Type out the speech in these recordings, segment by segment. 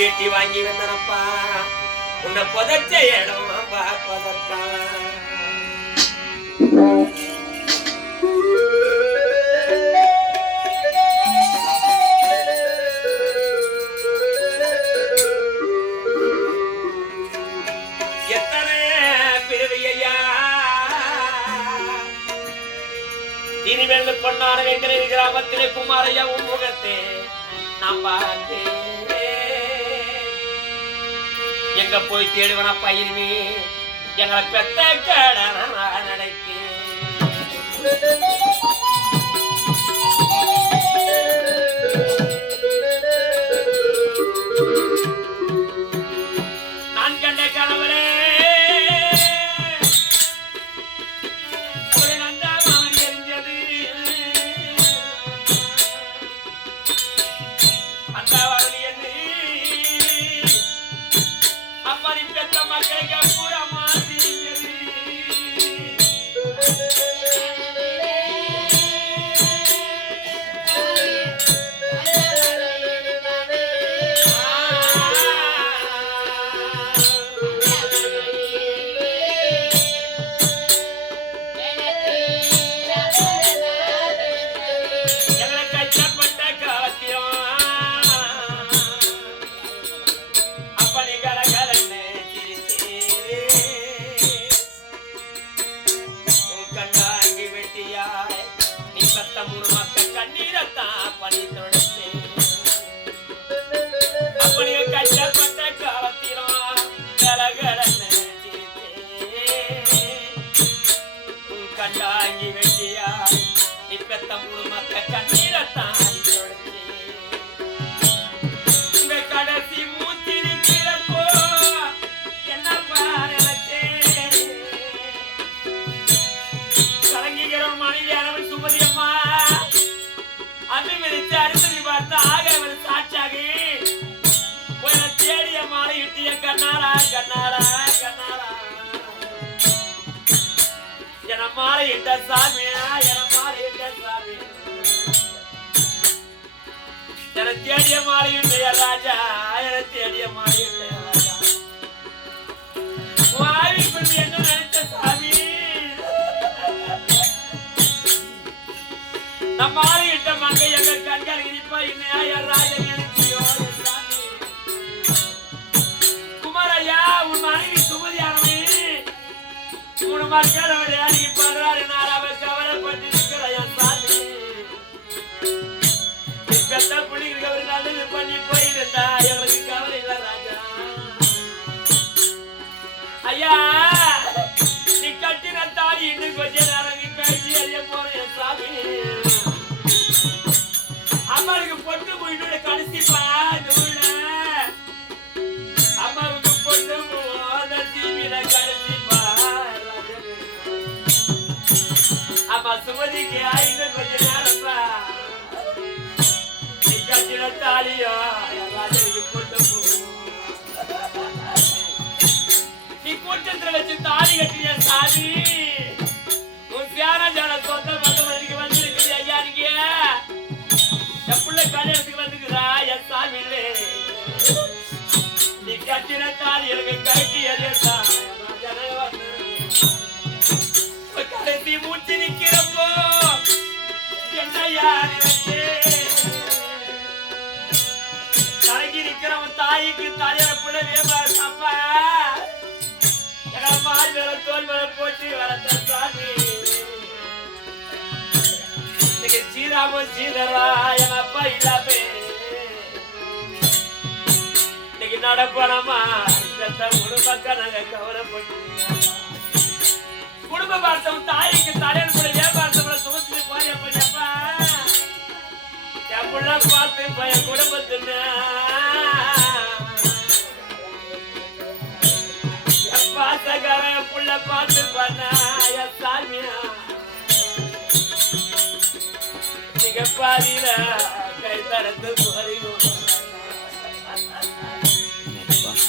ஈட்டி வாங்கி வந்தனப்பா. உன்னை புதைச்ச இடம் பார்ப்பதற்கா இனிமேல் பொன்னான வெங்கரை கிராமத்திலே குமாரையா உன் முகத்தை நான் பார்த்தேன் எங்க போய் தேடுவன பயிர்மே எங்களை பெத்த கடன நடக்கு. என சாமியா மாலை சாமி என தேடிய ராஜா என தேடிய மாலை ராஜா வாய் கொண்டு என்ன சாமி நம்ம ஆளுகிட்ட மங்கை எங்க கண்கள் இனிப்பா இன்னையா என் ராஜன் நினைச்சியோ மூணு மக்கள் சாமி உன் தியான ஜான சொந்த பகவதிக்கு வந்திருக்குது ஐயா நீங்க என் பிள்ளை கல்யாணத்துக்கு வந்துக்குதா என் சாமி நீ கட்டின தாலி எனக்கு கட்டி கடைசி மூச்சு நிக்கிறப்போ நிக்கிறவன் தாய்க்கு பிள்ளை மேல தோல் மேல போட்டு வளர்த்த சாமி. இன்னைக்கு சீராம சீதரா என் அப்பா இல்லாமே இன்னைக்கு நடப்பணமா குடும்ப கணங்க கவலைப்பட்டு குடும்ப பார்த்தவன் தாய்க்கு தலையன் கூட வியாபாரத்தை சுமத்து போறிய பண்ணப்பா என் புள்ள பார்த்து பையன் நீங்க கை தரத்து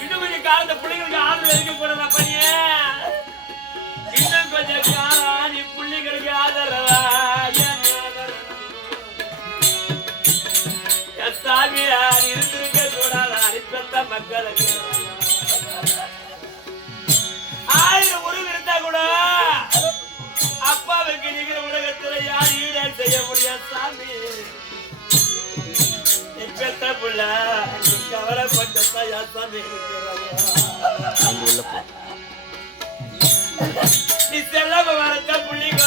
இன்னும் கொஞ்சம் காலத்து பிள்ளைங்களுக்கு ஆதரவு இருக்க கூடாதா பையன். இன்னும் கொஞ்சம் காலம் நீ பிள்ளைங்களுக்கு ஆதரவா? சாமியார் இருந்திருக்க கூடாது மக்களுக்கு. நீ செல்லம வளர்த்த புள்ளிங்க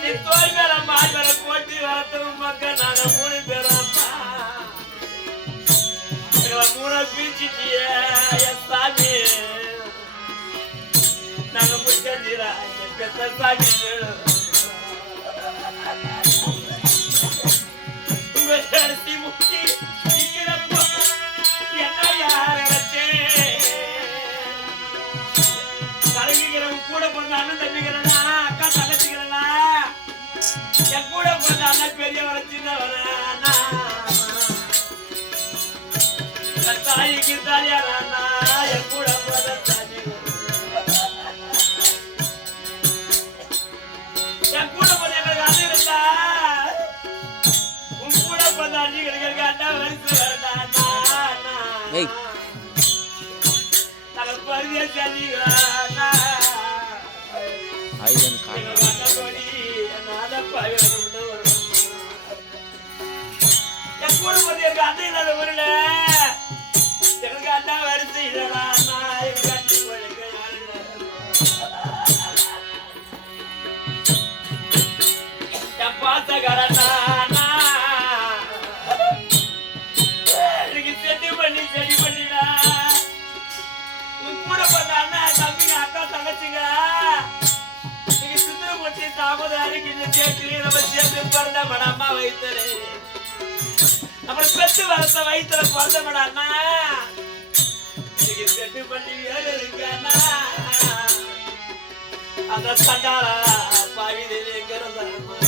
நீ தோல் மேல மால் மேல போட்டு வளர்த்தவங்க மக்கள் நாங்க மூணு பேரும் மூணா பிரிச்சிட்டியே சாமி நாங்க சாமி ஏய். நாங்க பரிதேசி ஆயுதம் காட்டு தாமோதராருக்கு நம்ம சேர்ந்து பிறந்த மடம்மா வைத்தலே நம்மள பெற்று வளர்த்த வயிற்றுல பிறந்த மடம்மா செட்டு பண்ணி வேறு இருக்கானா அந்த சண்டாளா பாவிதிலே கிறந்தாமா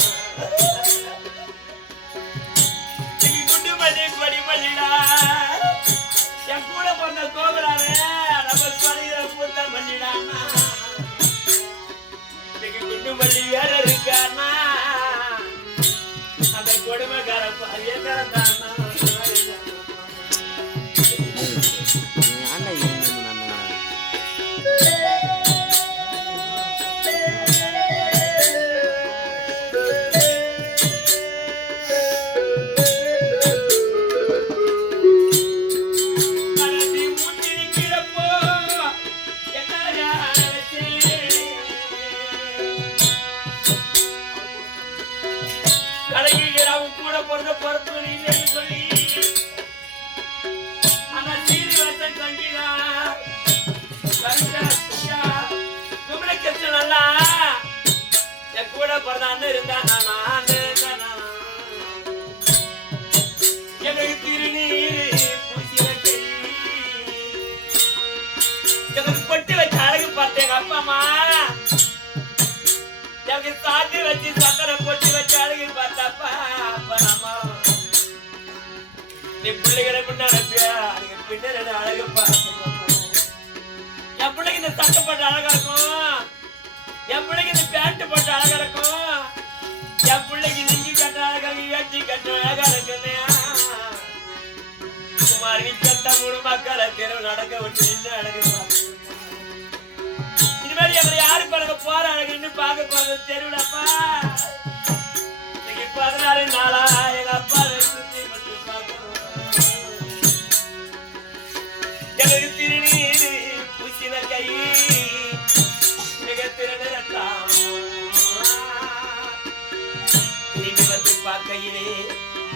என் இருந்தா நான் திருநீர் எனக்கு வச்ச அழகு எங்க அப்பா அம்மா. எனக்கு சாத்தி வச்சு சக்கரை வச்ச அழகு பார்த்தப்பா அப்பா அம்மா. நீ பிள்ளைகளை நீங்க பின்னாடி அழகு பார்த்து என் பிள்ளைக்கு இந்த சட்டை போட்டு அழகா இருக்கும். என் பிள்ளைக்கு இந்த பேண்ட் போட்டு அழகா இருக்கும். குமாரி கட்ட மூணு மக்களை தெரு நடக்க விட்டு நின்று அழகு இனிமேல் எங்களை யாரு பிறகு போற? அழகுன்னு பார்க்க போறது தெருவுலப்பா. இன்னைக்கு பதினாறு நாளா எங்க அப்பா சுத்தி வந்து பார்க்கணும். எனக்கு திருநீர் பூசின கை.